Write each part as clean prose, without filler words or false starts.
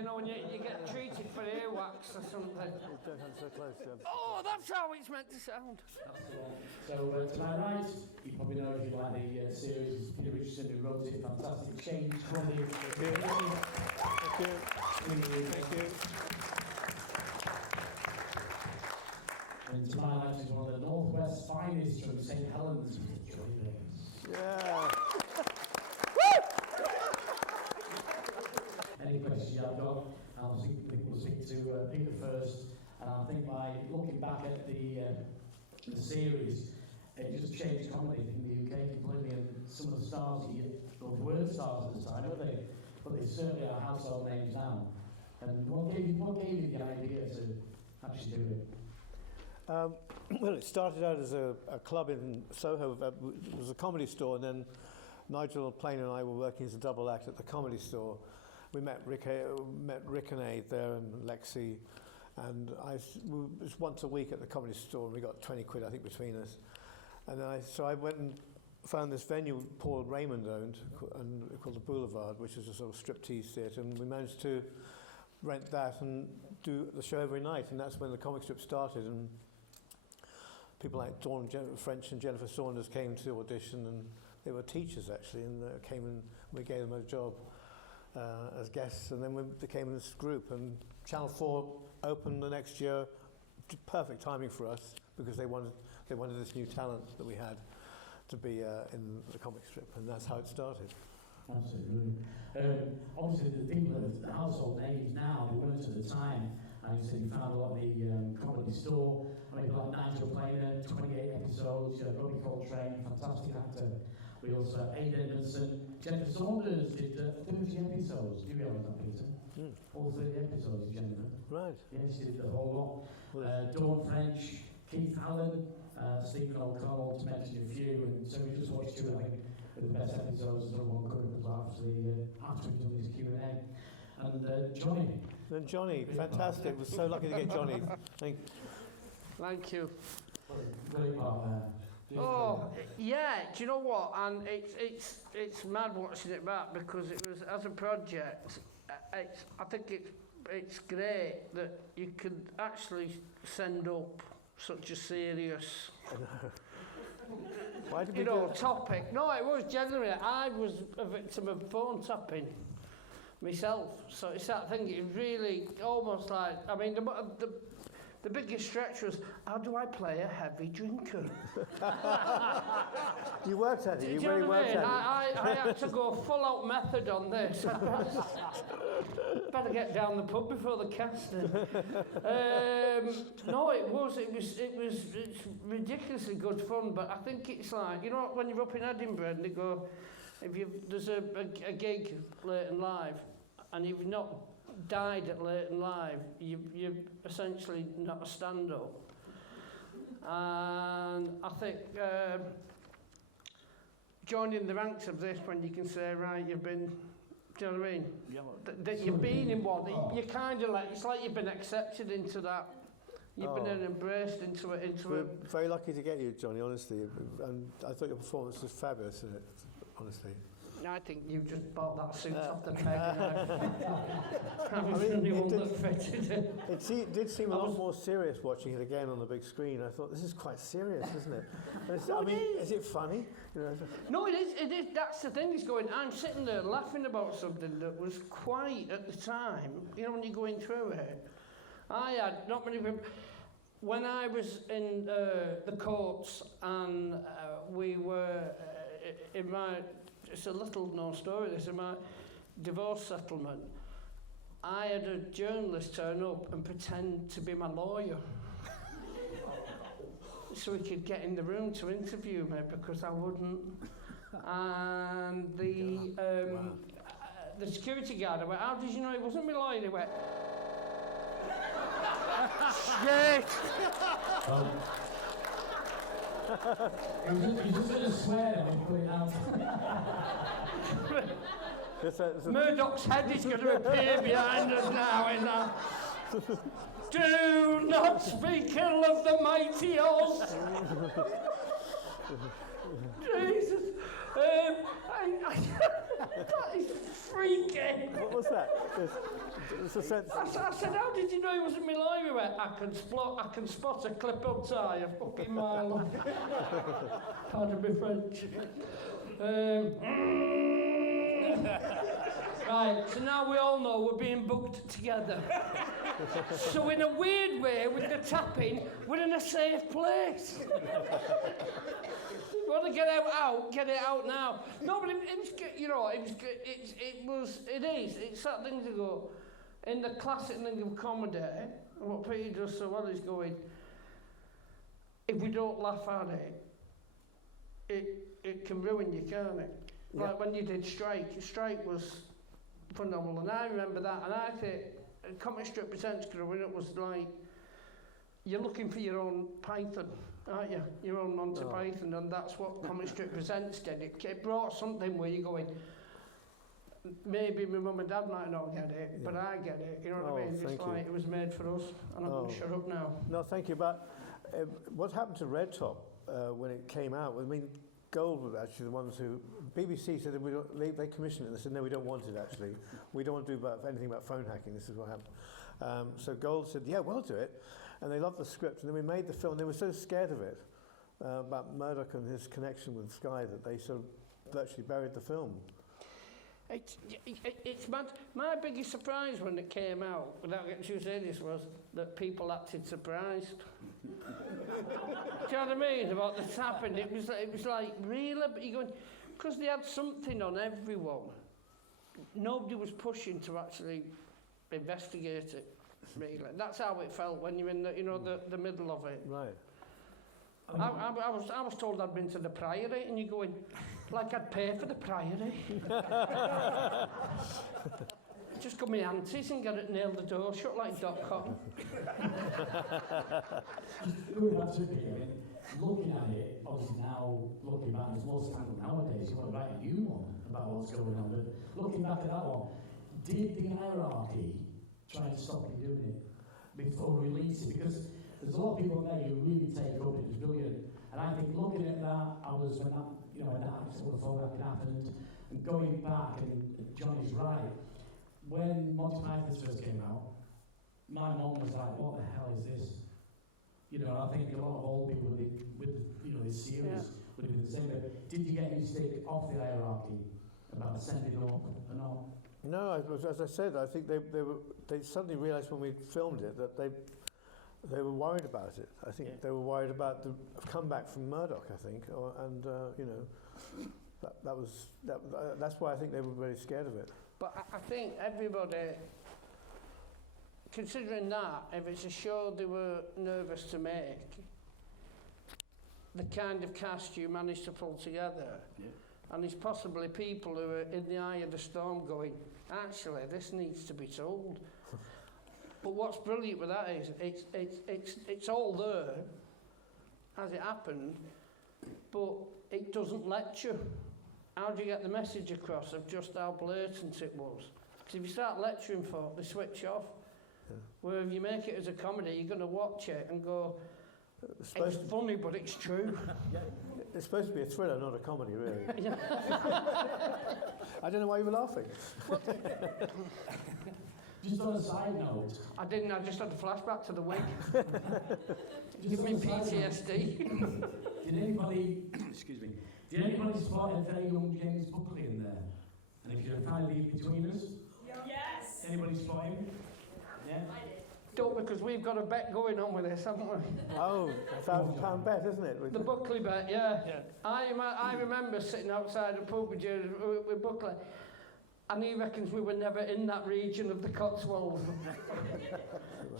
you know, when you get treated for earwax or something. Don't come so close, Jeb. Oh, that's how it's meant to sound. So to my right, you probably know if you like the series, Peter Richardson, who wrote it, fantastic change from the... Thank you. And to my left is one of the Northwest finest from St Helens, Johnny Davis. Yeah. Any questions you have got, we'll speak to Peter first. And I think by looking back at the series, it just changed comedy in the UK completely. And some of the stars, those weren't stars at the time, were they? But they certainly are household names now. And what gave you the idea to actually do it? Well, it started out as a club in Soho. It was a comedy store, and then Nigel Plain and I were working as a double act at the comedy store. We met Rick and Aid there, and Lexi, and it was once a week at the comedy store, and we got 20 quid, I think, between us. And so I went and found this venue Paul Raymond owned, and called the Boulevard, which is a sort of striptease theatre, and we managed to rent that and do the show every night, and that's when the comic strip started. And people like Dawn French and Jennifer Saunders came to audition, and they were teachers actually, and came and we gave them a job as guests, and then we became this group. And Channel 4 opened the next year, perfect timing for us, because they wanted this new talent that we had to be in the comic strip, and that's how it started. Absolutely. Obviously, the people that the household names now, they weren't at the time. And you said you found a lot of the comedy store, people like Nigel Planer, 28 episodes, you know, Robbie Coltrane, fantastic actor. We also have Aid Edmondson. Jennifer Saunders did 30 episodes. Do you realise that, Peter? All 30 episodes, Jennifer. Right. Yes, she did the whole lot. Dawn French, Keith Allen, Stephen O'Connell, to mention a few. And so we just watched two, I think, of the best episodes that one could have after we've done this Q&A. And Johnny. Then Johnny, fantastic. We're so lucky to get Johnny. Thank you. Great part there. Oh, yeah, do you know what? And it's mad watching it back, because it was, as a project, I think it's great that you could actually send up such a serious Why did we do topic. No, it was genuinely, I was a victim of phone tapping myself, so it's that thing. It really almost like, I mean, the biggest stretch was, how do I play a heavy drinker? You worked at it. You really worked at it. I had to go full out method on this. Better get down the pub before the casting. No, it's ridiculously good fun. But I think it's like, you know, when you're up in Edinburgh and they go, there's a gig late and live, and you've not died at late and live, you're essentially not a stand-up. And I think joining the ranks of this, when you can say, right, you've been, do you know what I mean? Yeah. That you've been in one, you kind of like, it's like you've been accepted into that. You've been embraced into it. We're very lucky to get you, Johnny, honestly. And I thought your performance was fabulous in it, honestly. I think you just bought that suit off the peg. I was the only one that fitted it. It did seem a lot more serious watching it again on the big screen. I thought, this is quite serious, isn't it? I mean, is it funny? You know, no, it is. That's the thing. Is going. I'm sitting there laughing about something that was quite at the time. You know, when you're going through it, I had not many people. When I was in the courts and we were in my. It's a little known story, this, in my divorce settlement, I had a journalist turn up and pretend to be my lawyer so he could get in the room to interview me, because I wouldn't. And the security guard, I went, how did you know he wasn't my lawyer? He went, shit! You're just going to swear and put it out. Murdoch's head is going to appear behind us now. Do not speak ill of the mighty Oz. Jesus. That is freaky. What was that? There's a sense. I said, how did you know he wasn't my live? He went, I can spot a clip-on tie a fucking mile off. Pardon me French. Right, so now we all know we're being booked together. So in a weird way, with the tapping, we're in a safe place. You want to get it out now. No, but it was, you know, it's that thing to go, in the classic thing of comedy, what Peter does so well is going, if we don't laugh at it, it can ruin you, can't it? Yeah. Like when you did Strike was phenomenal, and I remember that, and I think Comic Strip Presents growing up was like, you're looking for your own Python, aren't you? Your own Monty Python, and that's what Comic Strip Presents did. It brought something where you're going, maybe my mum and dad might not get it, but I get it, you know what I mean? It's like it was made for us, and I'm going to shut up now. No, thank you. But what happened to Red Top when it came out? I mean, Gold were actually the ones who, BBC said that they commissioned it. They said, no, we don't want it actually. We don't want to do anything about phone hacking. This is what happened. So Gold said, yeah, we'll do it. And they loved the script. And then we made the film. They were so scared of it, about Murdoch and his connection with Sky, that they sort of virtually buried the film. It's mad. My biggest surprise when it came out, without getting too serious, was that people acted surprised. Do you know what I mean? About the tapping, it was like really, but you're going, because they had something on everyone. Nobody was pushing to actually investigate it. Really, that's how it felt when you're in the middle of it. Right. I was told I'd been to the Priory, and you're going, like I'd pay for the Priory. Just got my aunties and get it nailed the door shut like .com. Going back to it, looking at it, obviously now, looking back, there's more standard nowadays, you want to write a new one about what's going on, but looking back at that one, did the hierarchy try and stop you doing it before releasing? Because there's a lot of people there who really take up it, it's brilliant. And I think looking at that, when that accident, before that happened, and going back, and Johnny's right, when Monty Python first came out, my mum was like, what the hell is this? You know, I think a lot of old people with this series would have been the same. But did you get any stick off the hierarchy about sending up and all? No, as I said, I think they suddenly realised when we filmed it that they were worried about it. I think they were worried about the comeback from Murdoch, I think, that's why I think they were very scared of it. But I think everybody, considering that, if it's a show they were nervous to make, the kind of cast you managed to pull together, and there's possibly people who are in the eye of the storm going, actually, this needs to be told. But what's brilliant with that is it's all there as it happened, but it doesn't lecture. How do you get the message across of just how blatant it was? Because if you start lecturing folk, they switch off. Where if you make it as a comedy, you're going to watch it and go, it's funny, but it's true. It's supposed to be a thriller, not a comedy, really. I don't know why you were laughing. Just on a side note. I didn't, I just had a flashback to the wig. Give me PTSD. Did anybody spot a very young James Buckley in there? And if you can find leave between us? Yes. Anybody spot him? Yeah? I did. Don't, because we've got a bet going on with this, haven't we? Oh, £1,000 bet, isn't it? The Buckley bet, yeah. I remember sitting outside a pub with Buckley, and he reckons we were never in that region of the Cotswolds.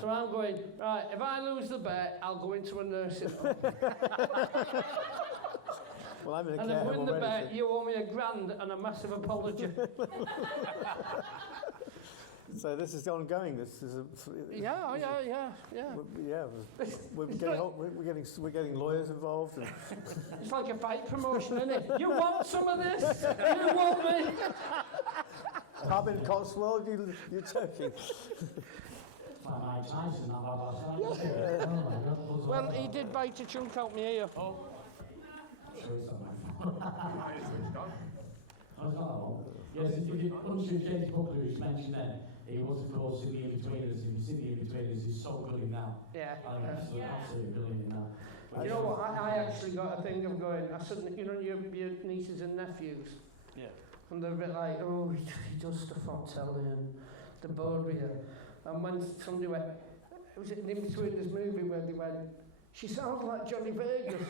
So I'm going, right, if I lose the bet, I'll go into a nursing home. Well, I'm in a And care if I home win the already, bet, you owe me $1,000 and a massive apology. so this is ongoing. This is Yeah. We're getting lawyers involved. And It's like a fight promotion, isn't it? You want some of this? You want me? pub in Cotswold, you're joking. Mike Tyson, not bad last night. Well, he did bite a chunk out my ear. Sure, it's not my fault. I was like, oh. Yes, if you understood James Buckley, who you mentioned then, he was, of course, in the In-Betweeners. If you see the In-Betweeners, he's so good in that. Yeah. I think he's absolutely brilliant in that. You know what, I actually got a thing of going, I said, you know, your nieces and nephews? Yeah. And they're a bit like, oh, he does stuff on telly and the bored with you. And when somebody went, was it an In-Betweeners movie where they went, she sounds like Johnny Vegas.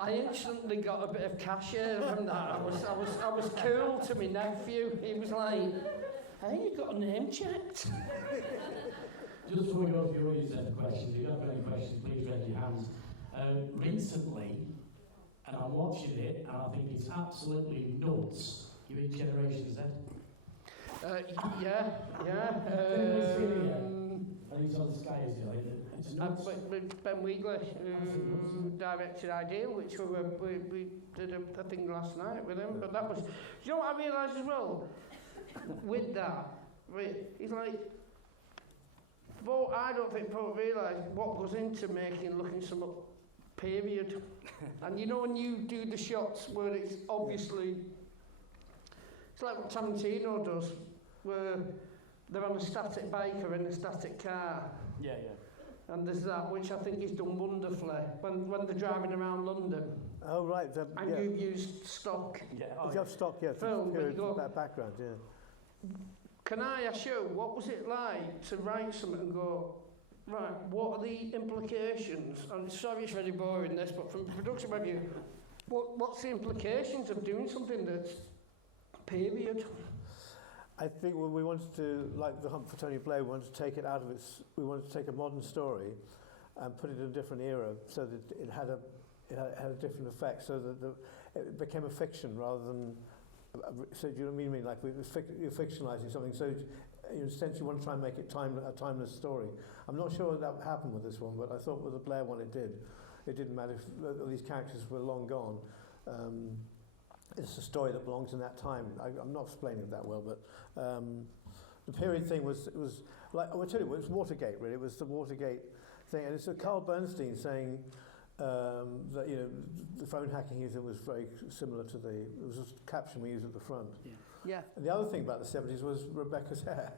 I instantly got a bit of cashier from that. I was cool to my nephew. He was like, hey, you got a name checked? Just before we go to the audience then for questions, if you have got any questions, please raise your hands. Recently, and I'm watching it, and I think it's absolutely nuts. You're in Generation Z. Yeah. I think it's on the Sky, is it? It's nuts. With Ben Weagley, who directed Ideal, which we did a thing last night with him. But that was, you know what I realised as well? With that, he's like, well, I don't think people realise what goes into making looking some period. And you know when you do the shots where it's obviously, it's like what Tarantino does, where they're on a static bike or in a static car. Yeah. And there's that, which I think is done wonderfully, when they're driving around London. Oh, right. And you've used stock You have stock, yeah, film, but you go, that background, yeah. can I ask you, what was it like to write something and go, right, what are the implications? I'm sorry it's very boring this, but from a production point of view, what's the implications of doing something that's period? I think when we wanted to, like The Hunt for Tony Blair, we wanted to take it out of its, we wanted to take a modern story and put it in a different era so that it had a different effect, so that it became a fiction rather than, so do you know what I mean? Like you're fictionalizing something, so you essentially want to try and make it a timeless story. I'm not sure that happened with this one, but I thought with the Blair one it did. It didn't matter if these characters were long gone. It's a story that belongs in that time. I'm not explaining it that well, but the period thing was like, I will tell you, it was Watergate, really. It was the Watergate thing. And it's Carl Bernstein saying that, you know, the phone hacking was very similar to it was a caption we used at the front. Yeah. And the other thing about the 70s was Rebecca's hair.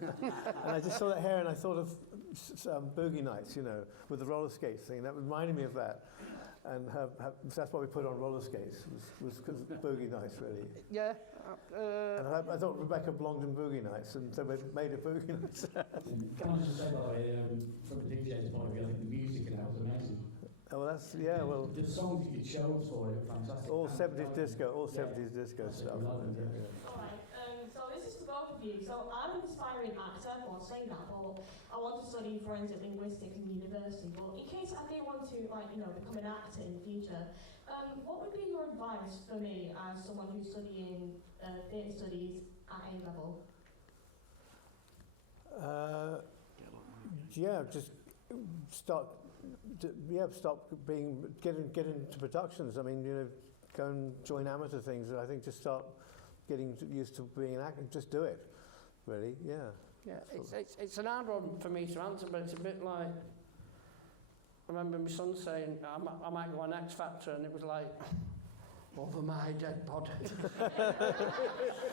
And I just saw that hair and I thought of Boogie Nights, you know, with the roller skates thing. That reminded me of that. And that's why we put on roller skates, was because of Boogie Nights, really. Yeah. And I thought Rebecca belonged in Boogie Nights, and so we made it Boogie Nights. Can I just say, by the way, from a DJ's point of view, I think the music in that was amazing. Oh, well, The songs you chose for it were fantastic. all 70s disco stuff. Alright, so this is to both of you. So I'm an aspiring actor, well, saying that, but I want to study forensic linguistics in university. But in case I do want to, become an actor in the future, what would be your advice for me as someone who's studying theatre studies at A level? Just start get into productions. I mean, you know, go and join amateur things. I think just start getting used to being an actor. Just do it, really. Yeah. Yeah, it's an hard one for me to answer, but it's a bit like, I remember my son saying, I might go on X Factor, and it was like, over my dead body.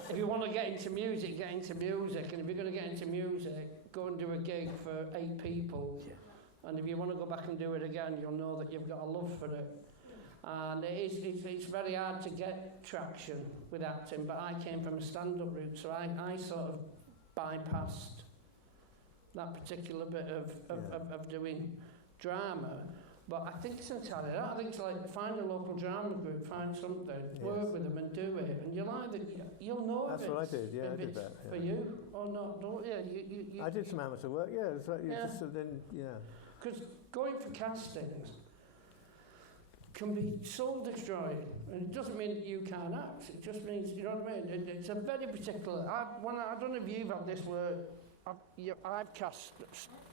If you want to get into music, and if you're going to get into music, go and do a gig for 8 people. Yeah. And if you want to go back and do it again, you'll know that you've got a love for it. And it's very hard to get traction with acting, but I came from a stand-up route, so I sort of bypassed that particular bit of doing drama. But I think it's entirely that. I think it's like find a local drama group, find something, work with them and do it. And you'll know That's if what I it's, did, yeah, I did that. Yeah. For you or not, don't you? I did some amateur work, yeah. It's like Because going for castings can be soul destroying, and it doesn't mean that you can't act. It just means, you know what I mean? It's a very particular. I don't know if you've had this where I've cast.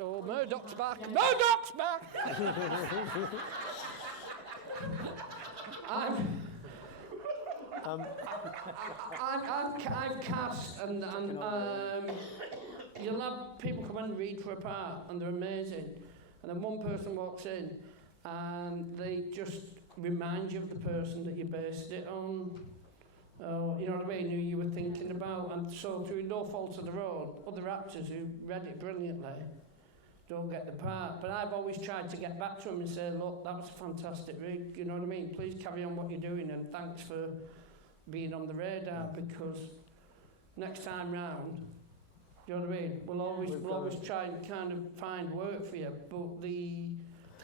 Oh, Murdoch's back! Murdoch's back! I've cast, and you'll have people come and read for a part, and they're amazing. And then one person walks in, and they just remind you of the person that you based it on. You know what I mean, who you were thinking about. And so through no fault of their own, other actors who read it brilliantly don't get the part. But I've always tried to get back to them and say, look, that was a fantastic read, you know what I mean? Please carry on what you're doing and thanks for being on the radar, because next time round, you know what I mean? We'll always try and kind of find work for you, but the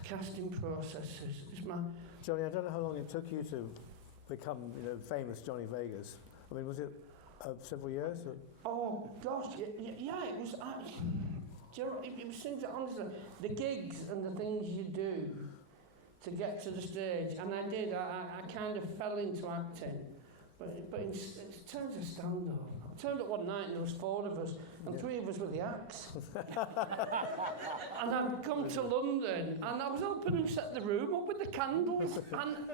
casting process is my... Johnny, I don't know how long it took you to become, famous Johnny Vegas. I mean, was it several years? Or? Oh gosh, yeah, it was. Do you know, it was things that honestly, the gigs and the things you do to get to the stage, and I did. I kind of fell into acting, but in terms of stand-up, I turned up one night and there was 4 of us, and 3 of us were the acts. And I'd come to London, and I was helping them set the room up with the candles, and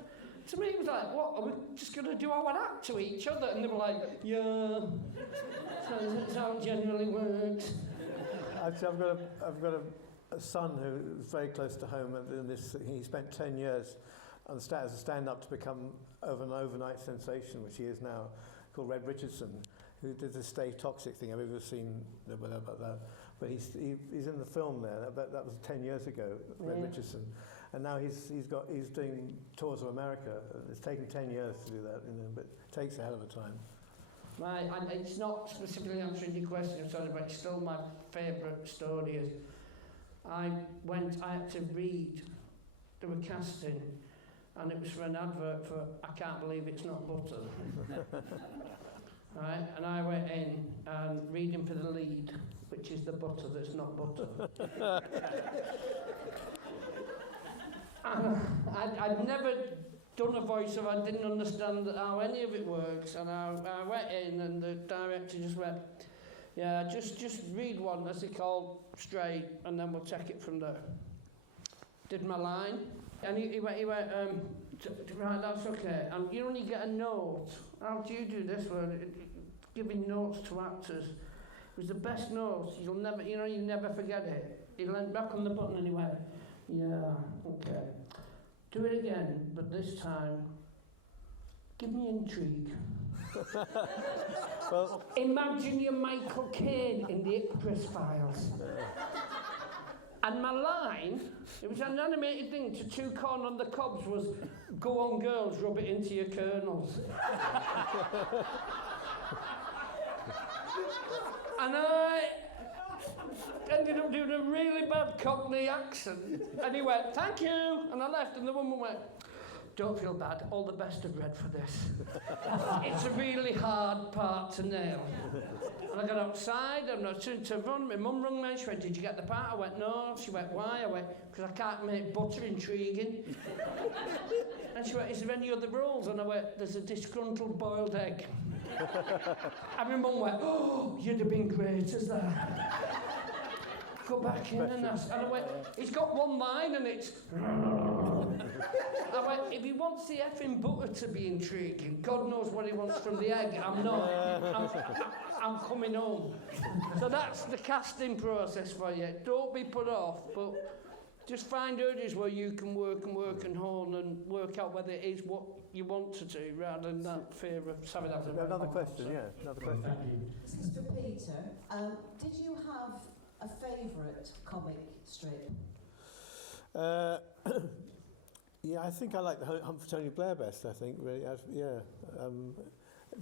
to me it was like, what, are we just going to do our act to each other? And they were like, yeah, that's how it generally works. Actually, I've got a son who's very close to home, and he spent 10 years as a stand-up to become an overnight sensation, which he is now, called Richardson, who did the Stay Toxic thing. I've ever seen nobody about that, but he's in the film there. That was 10 years ago, Richardson, and now he's doing tours of America. It's taken 10 years to do that, but it takes a hell of a time. And it's not specifically answering your question, sorry, but it's still my favourite story is I had to read, do a casting, and it was for an advert for I Can't Believe It's Not Butter. Right, and I went in and reading for the lead, which is the butter that's not butter. And I'd never done a voiceover, I didn't understand how any of it works, and I went in and the director just went, yeah, just read one, as they call, straight, and then we'll take it from there. Did my line, and he went, right, that's okay. And you only get a note. How do you do this one? Giving notes to actors. It was the best notes. You'll never, you never forget it. He leant back on the button and he went, yeah, okay. Do it again, but this time, give me intrigue. Well, imagine you're Michael Caine in the Ipcris Files. And my line, it was an animated thing to 2 corn on the cobs, was, go on girls, rub it into your kernels. And I ended up doing a really bad Cockney accent. And he went, thank you. And I left, and the woman went, don't feel bad, all the best of Red for this. It's a really hard part to nail. And I got outside, and I turned to run, my mum rang me, she went, did you get the part? I went, no. She went, why? I went, because I can't make butter intriguing. And she went, is there any other roles? And I went, there's a disgruntled boiled egg. And my mum went, oh, you'd have been great as that. Go back in and ask. And I went, he's got one line and it's... I went, if he wants the effing butter to be intriguing, God knows what he wants from the egg. I'm not. I'm coming home. So that's the casting process for you. Don't be put off, but just find areas where you can work and hone and work out whether it is what you want to do rather than that fear of... Sorry, that was another question, yeah. Another question. Thank you. This is for Peter. Did you have a favourite comic strip? Yeah, I think I like the Hunt for Tony Blair best, I think, really.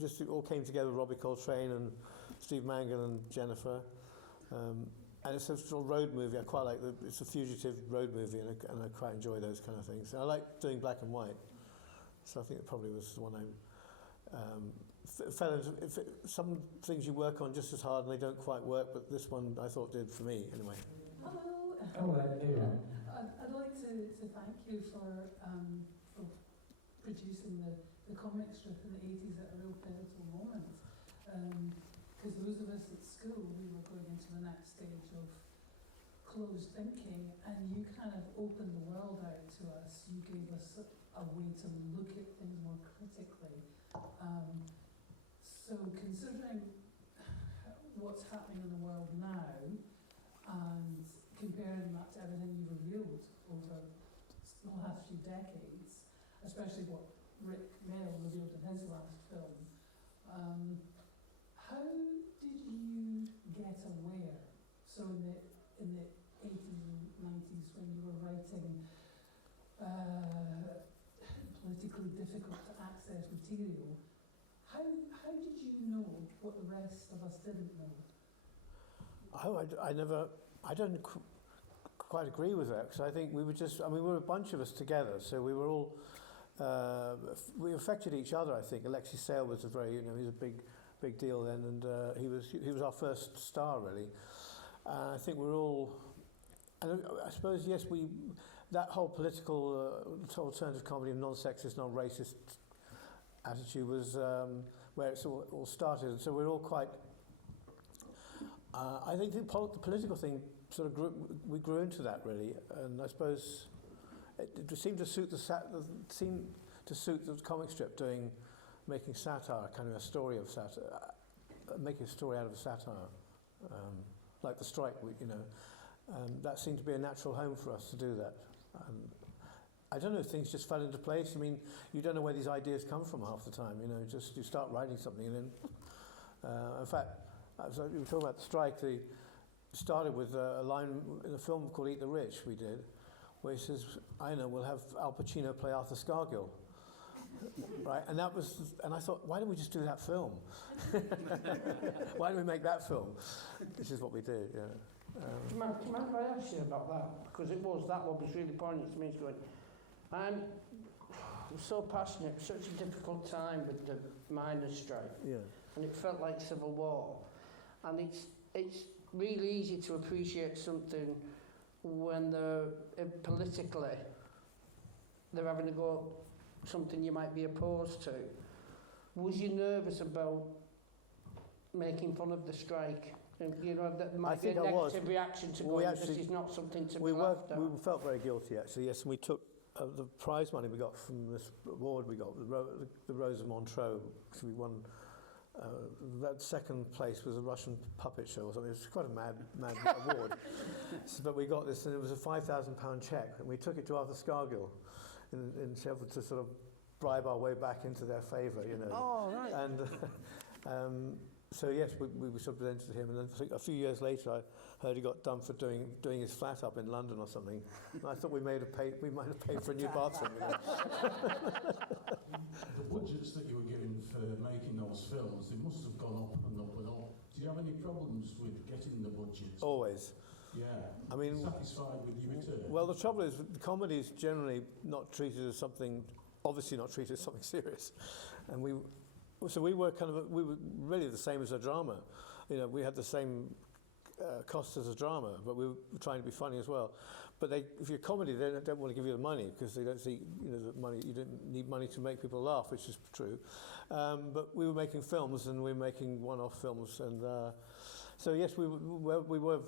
Just it all came together with Robbie Coltrane and Steve Mangan and Jennifer. And it's a sort of road movie. I quite like it's a fugitive road movie, and I quite enjoy those kind of things. And I like doing black and white. So I think it probably was the one some things you work on just as hard and they don't quite work, but this one I thought did for me, anyway. Hello. Oh, there you are. I'd like to thank you for producing the comic strip in the 80s at a real pivotal moment. Because those of us at school, we were going into the next stage of closed thinking, and you kind of opened the world out to us. You gave us a way to look at things more critically. So considering what's happening in the world now, and comparing that to everything you've revealed over the last few decades, I especially what Rick Mail revealed in his last film. How did you get aware? So in the 80s and 90s, when you were writing politically difficult to access material, how did you know what the rest of us didn't know? I don't quite agree with that, because I think we were we were a bunch of us together, so we were all, we affected each other, I think. Alexei Sayle was he was a big deal then, and he was our first star, really. I think we're all, and I suppose, yes, that whole political, alternative comedy, non-sexist, non-racist attitude was where it all started, and so we're all quite, I think the political thing sort of we grew into that, really, and I suppose it seemed to suit the comic strip, making satire, kind of a story of satire, making a story out of a satire, like the strike, that seemed to be a natural home for us to do that. I don't know if things just fell into place. I mean, you don't know where these ideas come from half the time, you start writing something and then, in fact, you were talking about the strike, it started with a line in a film called Eat the Rich we did, where he says, I know, we'll have Al Pacino play Arthur Scargill. Right, and I thought, why don't we just do that film? Why don't we make that film? This is what we did, yeah. Do you mind if I ask you about that? Because that one was really poignant to me. It's going, I'm so passionate, such a difficult time with the miners' strike. Yeah. And it felt like civil war. And it's really easy to appreciate something when politically they're having to go something you might be opposed to. Was you nervous about making fun of the strike? And, that might be a negative reaction to going, this is not something to be laughed at. We felt very guilty, actually, yes, and we took the prize money we got from this award we got, the Rose of Montreux, which we won. That second place was a Russian puppet show or something. It was quite a mad award. But we got this, and it was a £5,000 cheque, and we took it to Arthur Scargill in Sheffield to sort of bribe our way back into their favour, Oh, right. And so yes, we sort of presented to him, and then I think a few years later I heard he got done for doing his flat up in London or something. And I thought we might have paid for a new bathroom. The budgets that you were given for making those films, they must have gone up and up and up. Do you have any problems with getting the budgets? Always. Yeah. I mean, satisfied with your return? Well, the trouble is, comedy is generally not treated as something, obviously not treated as something serious, and we were really the same as a drama. We had the same costs as a drama, but we were trying to be funny as well. But if you're comedy, they don't want to give you the money because they don't see, the money. You don't need money to make people laugh, which is true. But we were making films, and we were making one-off films, and so yes, we were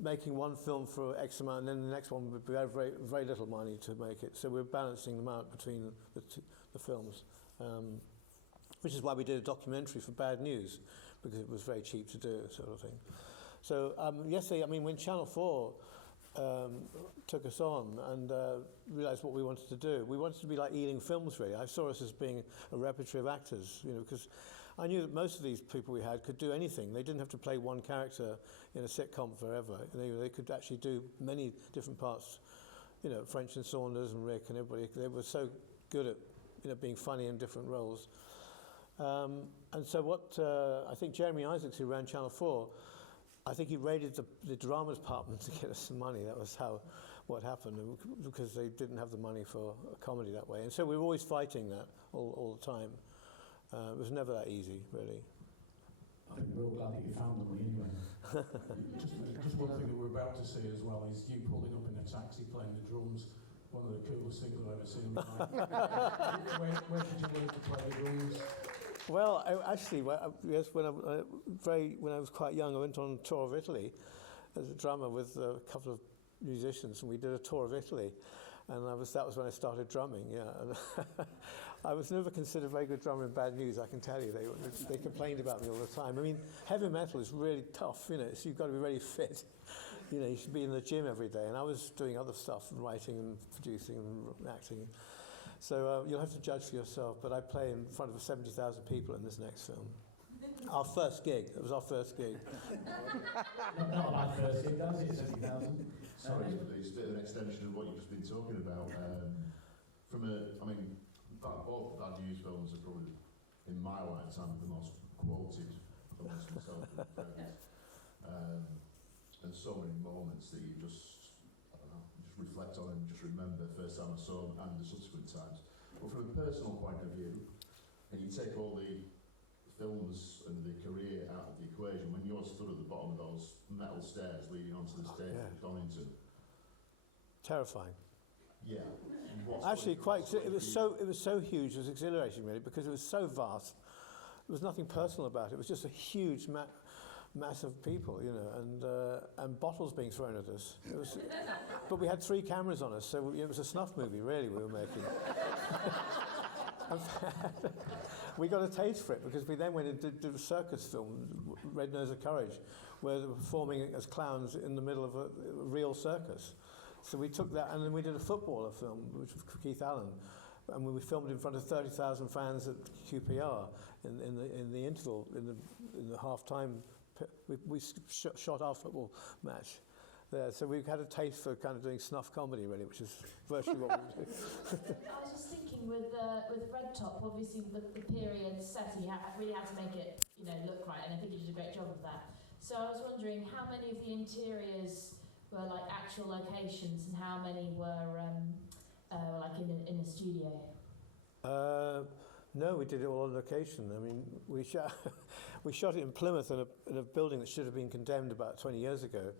making one film for X amount, and then the next one would be very, very little money to make it. So we're balancing them out between the films. Which is why we did a documentary for Bad News, because it was very cheap to do, sort of thing. So when Channel 4 took us on and realised what we wanted to do, we wanted to be like Ealing Films, really. I saw us as being a repertory of actors, because I knew that most of these people we had could do anything. They didn't have to play one character in a sitcom forever. They could actually do many different parts. French and Saunders and Rick and everybody. They were so good at being funny in different roles. And so what I think Jeremy Isaacs, who ran Channel 4, I think he raided the drama department to get us some money. That was what happened, because they didn't have the money for a comedy that way. And so we were always fighting that all the time. It was never that easy, really. I think we're all glad that you found the money anyway. just one thing that we're about to see as well is you pulling up in a taxi playing the drums. One of the coolest things I've ever seen in my life. Where did you learn to play the drums? Well, when I was quite young, I went on a tour of Italy as a drummer with a couple of musicians, and we did a tour of Italy, and that was when I started drumming. Yeah, and I was never considered a very good drummer in Bad News. I can tell you, they complained about me all the time. I mean, heavy metal is really tough, so you've got to be really fit. You should be in the gym every day, and I was doing other stuff, and writing and producing and acting. So you'll have to judge for yourself, but I play in front of 70,000 people in this next film. Our first gig. It was our first gig. Not a bad first gig, that's it, 70,000. Sorry, it's a bit of an extension of what you've just been talking about. Both Bad News films are probably, in my lifetime, the most quoted amongst myself and friends. And so many moments that you just, I don't know, just reflect on and just remember first time I saw them and the subsequent times. But from a personal point of view, and you take all the films and the career out of the equation, when you're stood at the bottom of those metal stairs leading onto the stage at Donington. Terrifying. Yeah. Actually, it was so huge. It was exhilarating, really, because it was so vast. There was nothing personal about it. It was just a huge mass of people, you know, and bottles being thrown at us. It was, but we had 3 cameras on us, so it was a snuff movie, really, we were making. We got a taste for it because we then went and did a circus film, Red Nose of Courage, where they were performing as clowns in the middle of a real circus. So we took that, and then we did a footballer film, which was Keith Allen, and we filmed in front of 30,000 fans at QPR in the interval, in the half-time. We shot our football match there, so we've had a taste for kind of doing snuff comedy, really, which is virtually what we do. I was just thinking with Red Top, obviously with the period set, you really had to make it, you know, look right, and I think you did a great job of that. So I was wondering how many of the interiors were like actual locations, and how many were like in a studio? No, we did it all on location. I mean, we shot it in Plymouth in a building that should have been condemned about 20 years ago,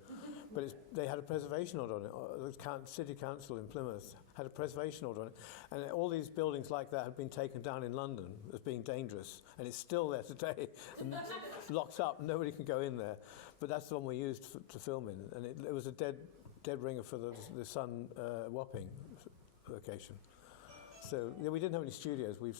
but they had a preservation order on it. The City Council in Plymouth had a preservation order on it, and all these buildings like that had been taken down in London as being dangerous, and it's still there today, and locked up. Nobody can go in there. But that's the one we used to film in, and it was a dead ringer for the Sun Wapping location. So yeah, we didn't have any studios. We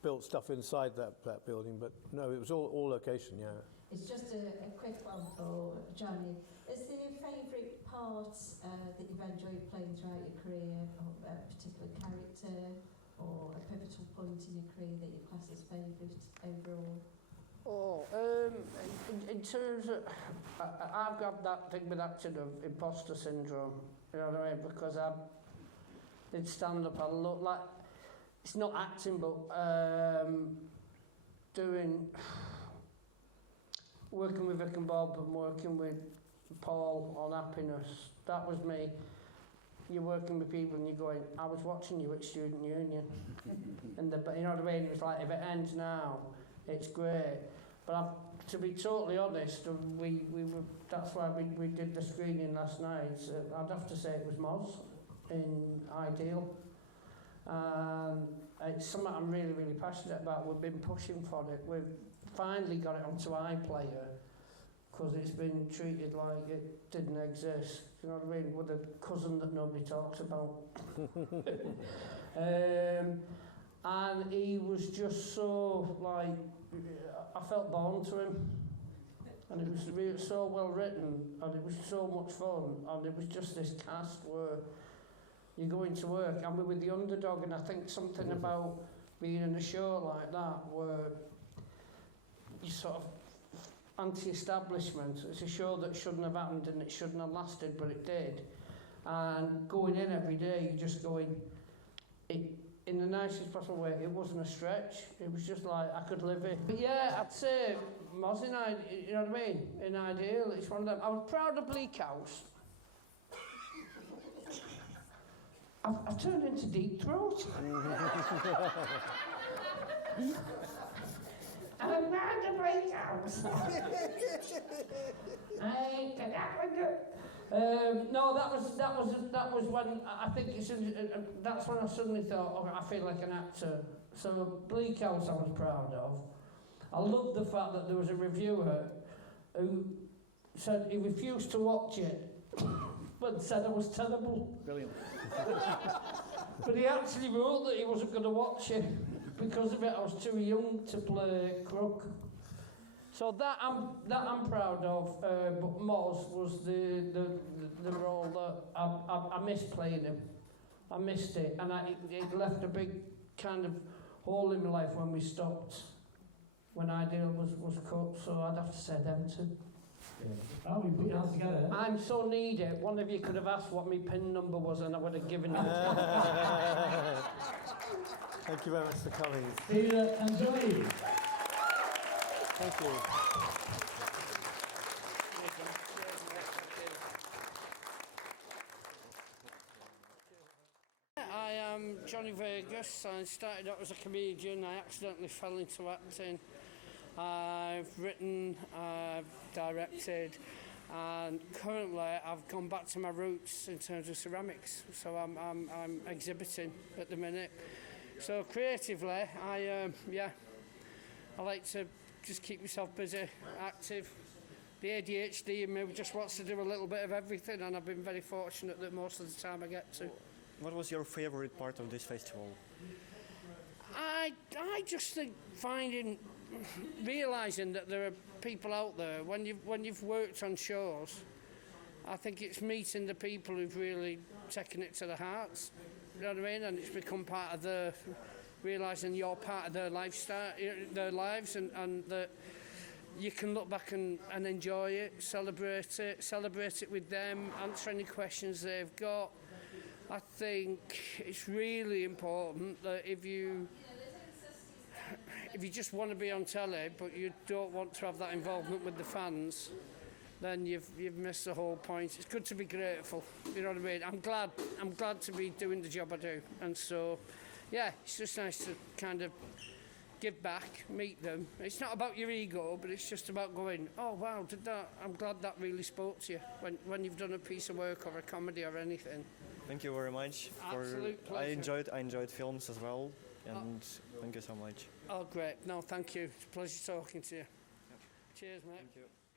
built stuff inside that building, but no, it was all location. Yeah. It's just a quick one for Johnny. Is there a favourite part that you've enjoyed playing throughout your career, or a particular character, or a pivotal point in your career that you class as favourite overall? Oh, in terms of, I've got that thing with acting of imposter syndrome, you know what I mean? Because I did stand up, I look like, it's not acting, but working with Vic and Bob and working with Paul on Happiness, that was me. You're working with people and you're going, I was watching you at Student Union. And you know what I mean? It was like, if it ends now, it's great. But to be totally honest, we were, that's why we did the screening last night. I'd have to say it was Moz in Ideal. It's something I'm really, really passionate about. We've been pushing for it. We've finally got it onto iPlayer because it's been treated like it didn't exist. You know what I mean? With a cousin that nobody talks about. And he was just so, like, I felt born to him, and it was really so well written, and it was so much fun, and it was just this cast where you go into work, and we're with the underdog, and I think something about being in a show like that where you sort of anti-establishment. It's a show that shouldn't have happened and it shouldn't have lasted, but it did. And going in every day, you're just going, in the nicest possible way, it wasn't a stretch. It was just like, I could live it. But yeah, I'd say Moz in Ideal, you know what I mean? In Ideal, it's one of them. I was proud of Bleak House. I've turned into Deep Throat. I'm proud of Bleak House. No, that was when I think that's when I suddenly thought, oh, I feel like an actor. So Bleak House I was proud of. I loved the fact that there was a reviewer who said he refused to watch it, but said it was terrible. Brilliant. But he actually wrote that he wasn't going to watch it because of it. I was too young to play Crook. So that I'm proud of, but Moz was the role that I missed playing him. I missed it, and it left a big kind of hole in my life when we stopped, when Ideal was cut, so I'd have to say them two. Yeah. Oh, we put your hands together. I'm so needy, one of you could have asked what my PIN number was and I would have given it. Thank you very much for coming. Peter and Johnny. Thank you. I am Johnny Vegas. I started out as a comedian. I accidentally fell into acting. I've written, I've directed, and currently I've gone back to my roots in terms of ceramics. So I'm exhibiting at the minute. So creatively, I like to just keep myself busy, active. The ADHD in me just wants to do a little bit of everything, and I've been very fortunate that most of the time I get to. What was your favorite part of this festival? I just think realising that there are people out there, when you've worked on shows, I think it's meeting the people who've really taken it to the hearts, you know what I mean? And it's become part of realising you're part of their lifestyle, their lives, and that you can look back and enjoy it, celebrate it with them, answer any questions they've got. I think it's really important that if you just want to be on telly but you don't want to have that involvement with the fans, then you've missed the whole point. It's good to be grateful, you know what I mean? I'm glad to be doing the job I do, and so yeah, it's just nice to kind of give back, meet them. It's not about your ego, but it's just about going, oh wow, I'm glad that really spoke to you when you've done a piece of work or a comedy or anything. Thank you very much. Absolute pleasure. I enjoyed films as well, and thank you so much. Oh great, no thank you. It's a pleasure talking to you. Yep. Cheers mate. Thank you.